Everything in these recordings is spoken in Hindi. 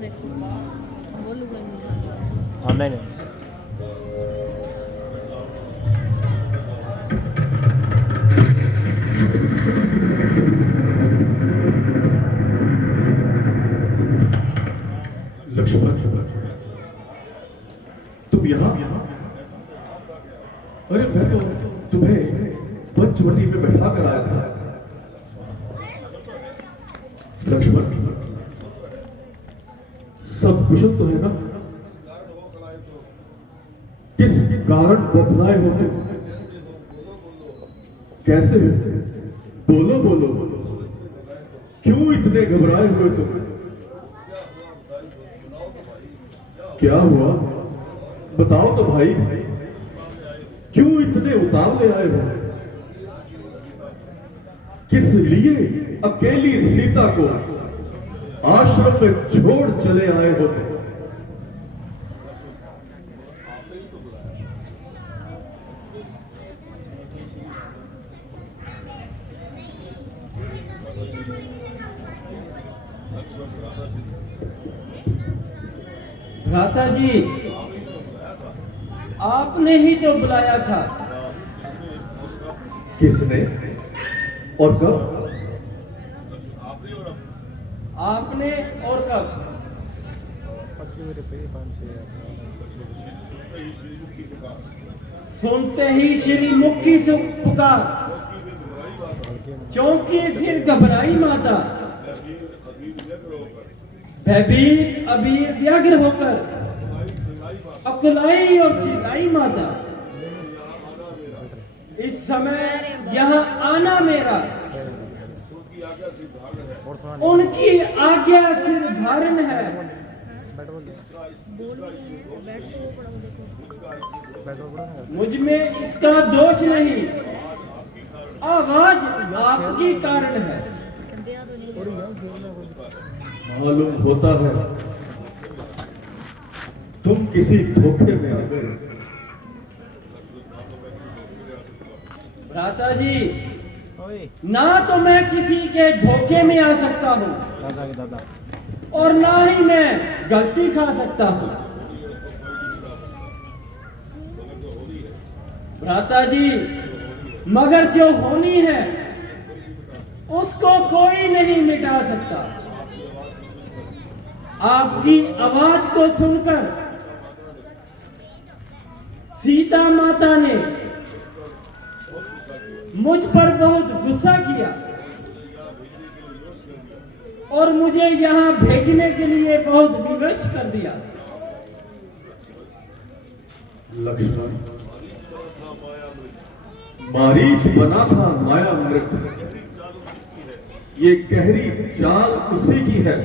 देखो बोलूँगा हाँ नहीं नहीं लक्ष्मण, तुम यहाँ? अरे मैं तो तुम्हें पंचवटी में बैठा कर आया था। लक्ष्मण, सब कुशल तो है ना? किस कारण बौखलाए हो तुम? कैसे हो? बोलो बोलो, क्यों इतने घबराए हुए तुम? क्या हुआ? बताओ तो भाई, क्यों इतने उतावले आए हो? किस लिए अकेली सीता को आश्रम में छोड़ चले आए हो तुम? भ्राता जी, आपने ही तो बुलाया था। किसने और कब? आपने और कब? सुनते ही श्री मुख की पुकार, चौंकी फिर घबराई माता, भयभीत अबीर व्यग्र होकर अकुलाई और चिल्लाई माता। इस समय यहाँ आना मेरा उनकी आज्ञा सिर धारण है। मुझ में इसका दोष नहीं, आवाज आपकी कारण है। मालूम होता है तुम किसी धोखे में आ गए। भ्राता जी, ना तो मैं किसी के धोखे में आ सकता हूँ और ना ही मैं गलती खा सकता हूँ। भ्राता जी, मगर जो होनी है उसको कोई नहीं मिटा सकता। आपकी आवाज को सुनकर सीता माता ने मुझ पर बहुत गुस्सा किया और मुझे यहाँ भेजने के लिए बहुत विवश कर दिया। लक्ष्मण, मारीच बना था माया मृत, ये गहरी चाल उसी की है।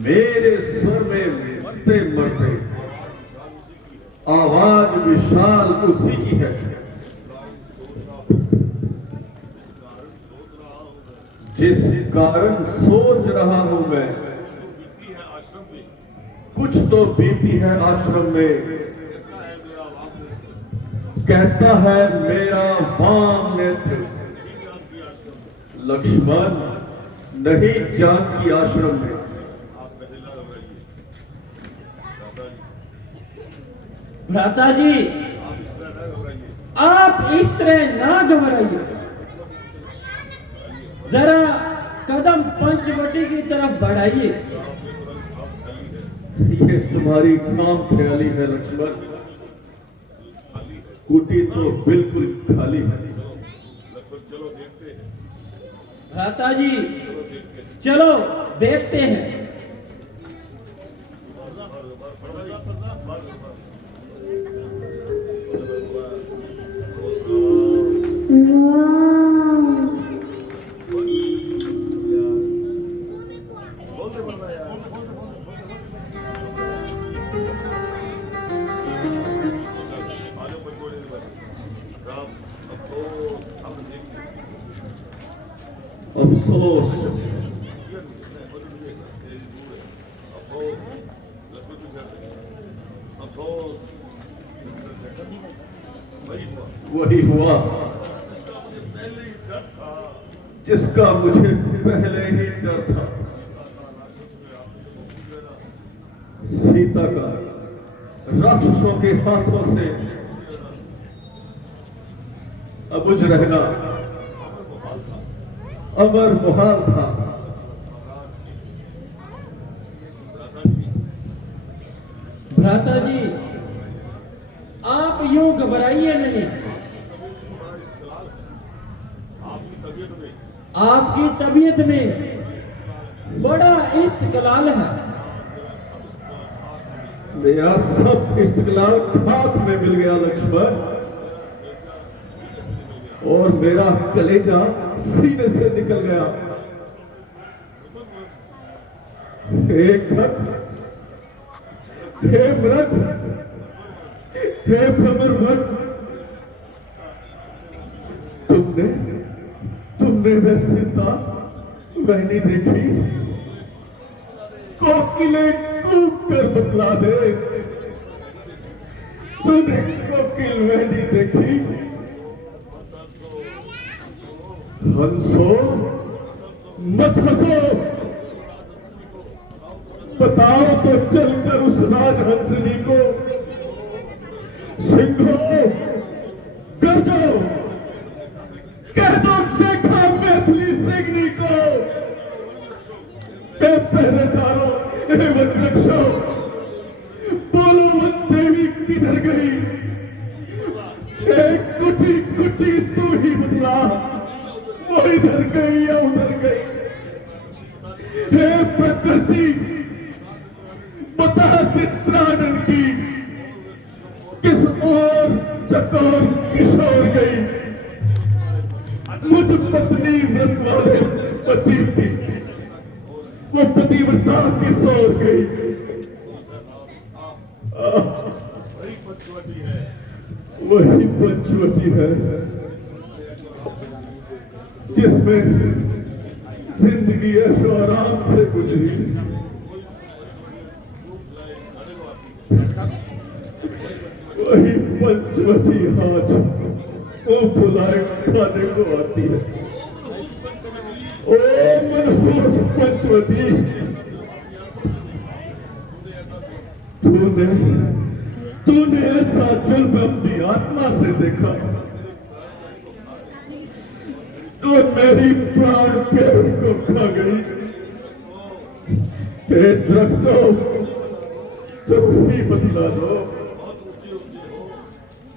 मेरे स्वर में मरते मरते आवाज विशाल उसी की है। जिस कारण सोच रहा हूं मैं, कुछ तो बीती है आश्रम में। कहता है मेरा वाम नेत्र, लक्ष्मण नहीं जानकी आश्रम में। भ्राता जी, आप इस तरह ना घबराइए, जरा कदम पंचवटी की तरफ बढ़ाइए। ये तुम्हारी काम ख्याली है लक्ष्मण, कुटी तो बिल्कुल खाली है। भ्राता जी, चलो देखते हैं। अफसोस, वही हुआ जिसका मुझे पहले ही डर था। सीता का राक्षसों के हाथों से अबुझ रहना अमर मुहाल था। भ्राता जी, आप यूं घबराइए नहीं। आपकी तबीयत में बड़ा इस्तकलाल है। मेरा सब इस्तकलाल खाक में मिल गया लक्ष्मण, और मेरा कलेजा सीने से निकल गया। हे खट, हे मृग, हे भ्रमर, तुमने वह सीता बहनी देखी? कोकिले कूक कर बतला दे, तूने कोकिल बहनी देखी? हंसो मत हंसो, बताओ तो चलकर उस राजहंसनी को। सिंहो गरजो, कह दो देखा मैथिली सिंहनी को। पहरेदारों, वृक्षों, बोलो वन देवी किधर गई? एक कुटी कुटी तू ही बतला, वो इधर गई या उधर गई? हे प्रकृति, बता चित्रानन की किस ओर चकोर किशोर गई? मुझ पत्नी व्रत वाले पति की वो पतिव्रता किस ओर गई? वही पंचवटी है जिसमें जिंदगी ऐशो आराम से गुजरी। वही पंचवटी आज वो बुलाए खाने को आती है। ओ मनहूस पंचवटी, तूने ऐसा जुल्म अपनी आत्मा से देखा तो मेरी प्राण पेड़ को खा गई। हे दरख्तों, तुम ही बतला दो,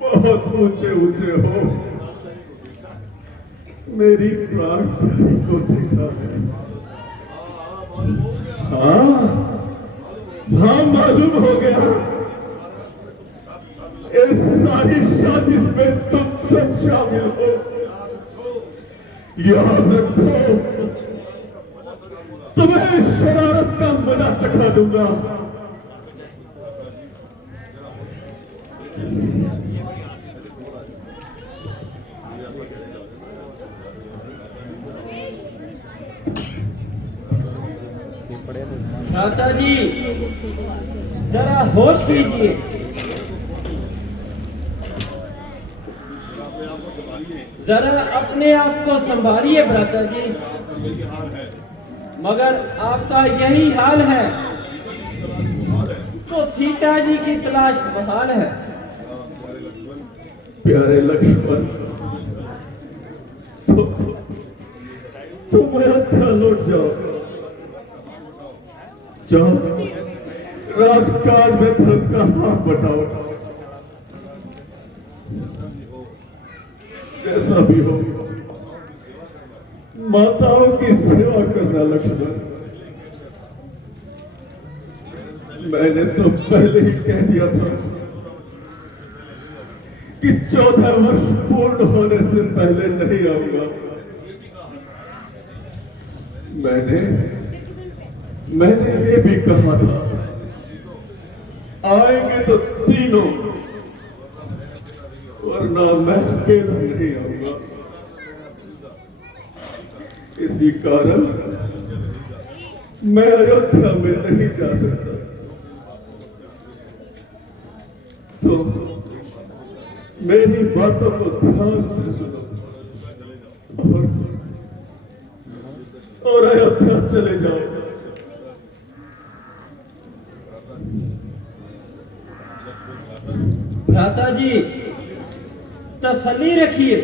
बहुत ऊंचे ऊंचे हो, मेरी प्राण प्यारी को देखा है? हाँ मालूम हो गया। इस सारी साजिश में तुम सब शामिल हो। याद रखो, तुम्हें शरारत का मजा चखा दूंगा। भ्राता जी, जरा होश कीजिए। जरा अपने आप को संभालिए भ्राता जी। मगर आपका यही हाल है तो सीता जी की तलाश बहाल है। प्यारे लक्ष्मण, तुम अयोध्या लौट जाओ, राजकाज में भरत का हाथ बटाओ। जैसा भी हो, माताओं की सेवा करना लक्ष्मण। मैंने तो पहले ही कह दिया था कि 14 वर्ष पूर्ण होने से पहले नहीं आऊंगा। मैंने ये भी कहा था, आएंगे तो तीनों, वरना मैं अकेला नहीं आऊंगा। इसी कारण मैं अयोध्या में नहीं जा सकता। तो मेरी बातों को ध्यान से सुनो और अयोध्या चले जाओ। भ्राता जी तसल्ली रखिए,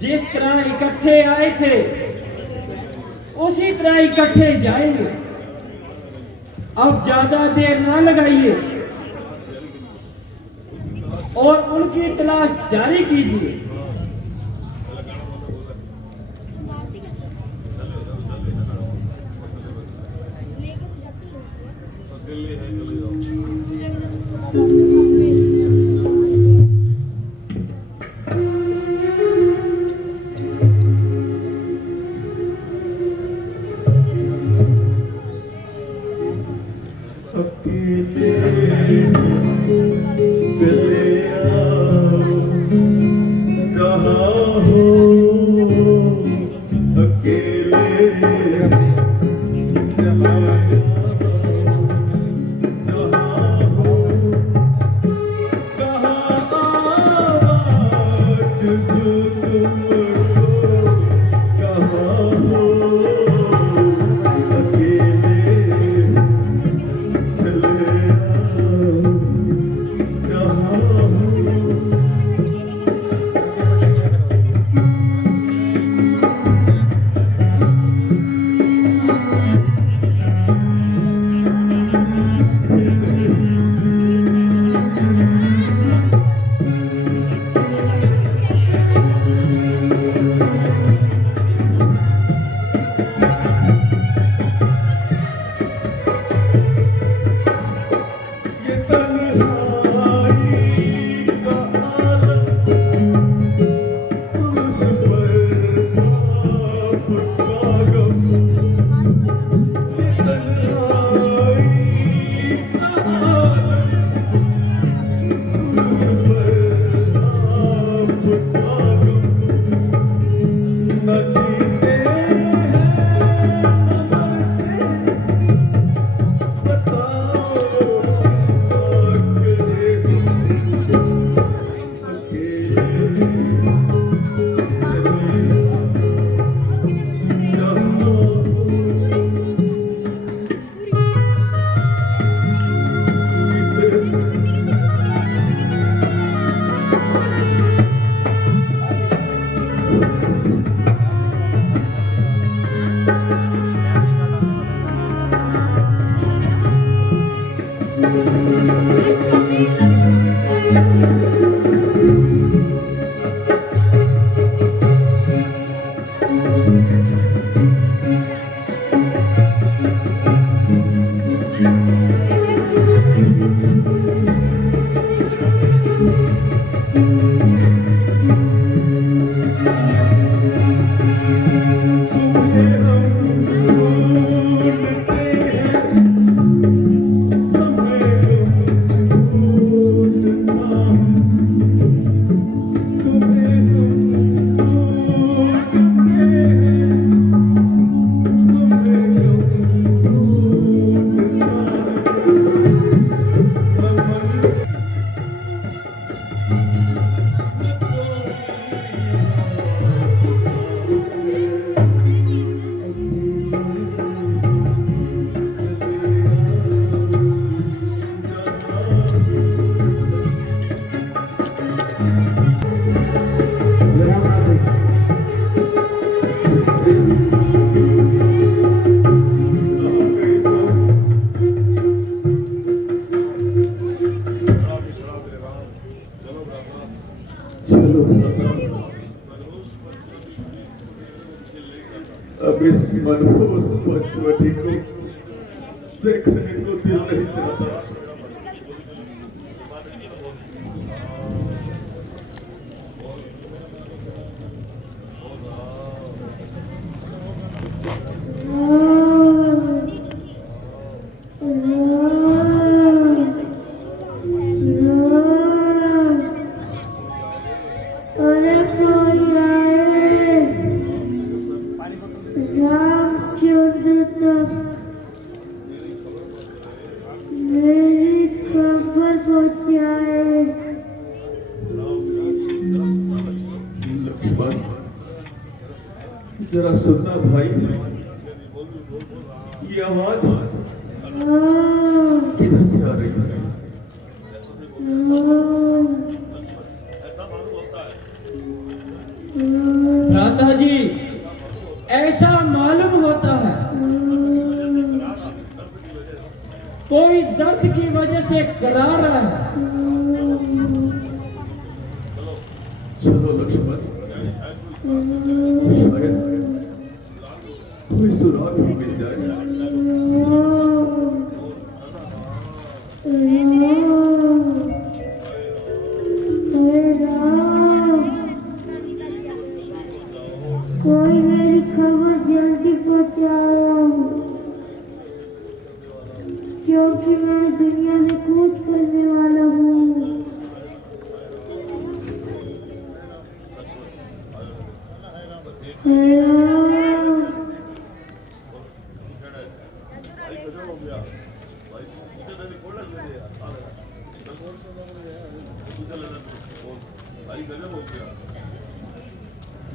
जिस तरह इकट्ठे आए थे उसी तरह इकट्ठे जाएंगे। अब ज्यादा देर ना लगाइए और उनकी तलाश जारी कीजिए। अब इस मनहूस पंचवटी को देखने को दिल नहीं चाहता। जरा सुनना भाई, ये आवाज किधर से आ रही है? भ्राता जी, ऐसा मालूम होता है कोई दर्द की वजह से करा रहा है। चलो लक्ष्मण, शायद कोई सुराग ही मिल जाए। कोई मेरी खबर जल्दी पहुंचाओ, क्योंकि मैं दुनिया से कूच करने वाला हूँ।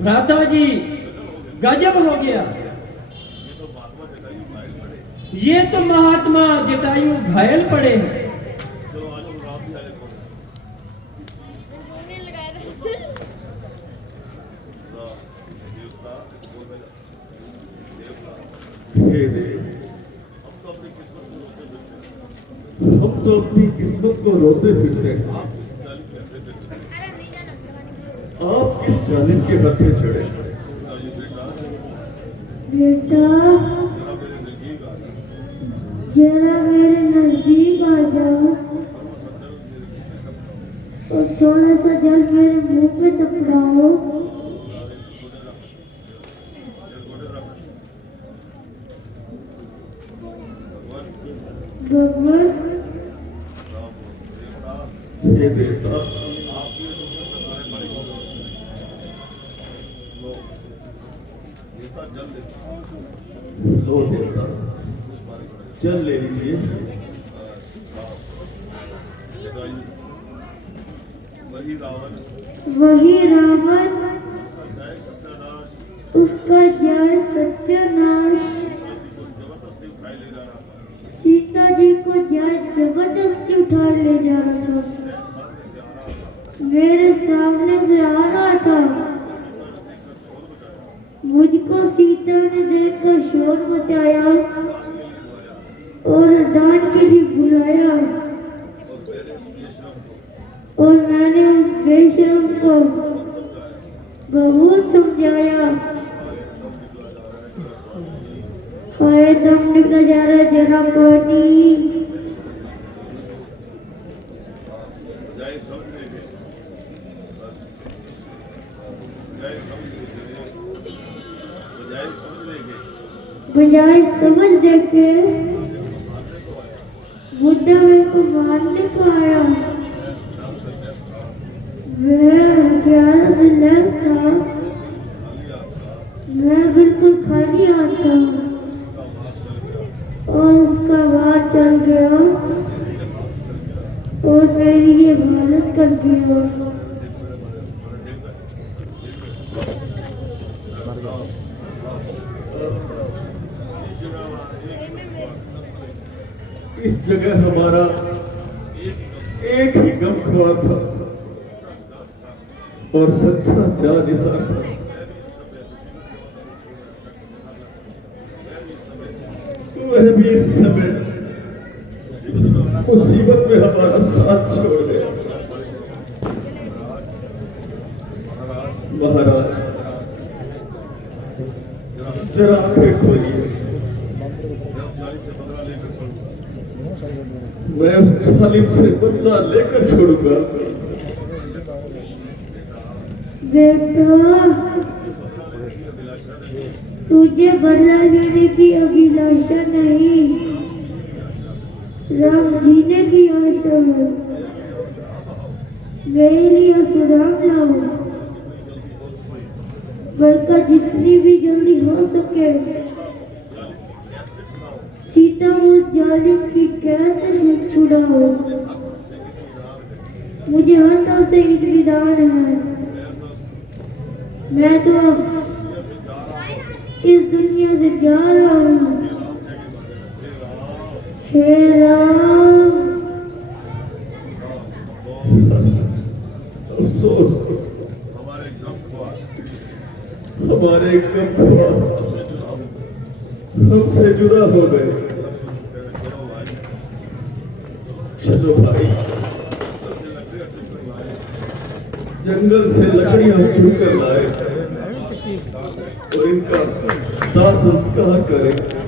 भ्राता जी, गजब हो गया। ये तो महात्मा जटायु घायल पड़े हैं। हे देव, हम तो अपनी किस्मत को रोते फिरते हैं। आप किस जालिम के हाथे चढ़े? बेटा, जरा मेरे नजदीक आ जाओ और थोड़ा सा जल मेरे मुंह पे टपकाओ। भगवान, हे देवता, लो देवता, जल ले लीजिए। वही रावण, उसका जाए सत्यानाश। सीता जी को जाए जबरदस्ती उठा ले जा रहा था, मेरे सामने से आ रहा था। मुझको सीता ने देखकर शोर मचाया और डांट के भी बुलाया, और मैंने उस बेशर्म को बहुत समझाया। हाय दम निकल जा रहा है, जरा पानी। बजाय समझ देके बुद्धा मेरे को मारने को आया। वह हथियारों से लैस था, मैं बिल्कुल खाली हाथ था और उसका वार चल गया और मेरी ये हालत कर दिया। इस जगह हमारा एक ही गम खुआ था और सच्चा जानिसार था। वह भी इस समय मुसीबत में हमारा साथ छोड़ गया। महाराज, जरा आंखें खोलिए, मैं उस जालिम से बदला लेकर छोड़ूंगा। बेटा, तुझे बदला लेने की अभिलाषा नहीं, राम जीने की आशा है। मेरे लिए सुराग लाओ, बल्कि जितनी भी जल्दी हो सके सीता उस जालिम की कैद से छुड़ाओ। मुझे हाथों से इत्मीनान है, मैं तो अब इस दुनिया से जा रहा हूँ। हे राम, अफसोस, हमारे गम हमसे जुदा हो गए। चलो भाई, जंगल से लकड़ियां चुनकर लाए और इनका दाह संस्कार करें।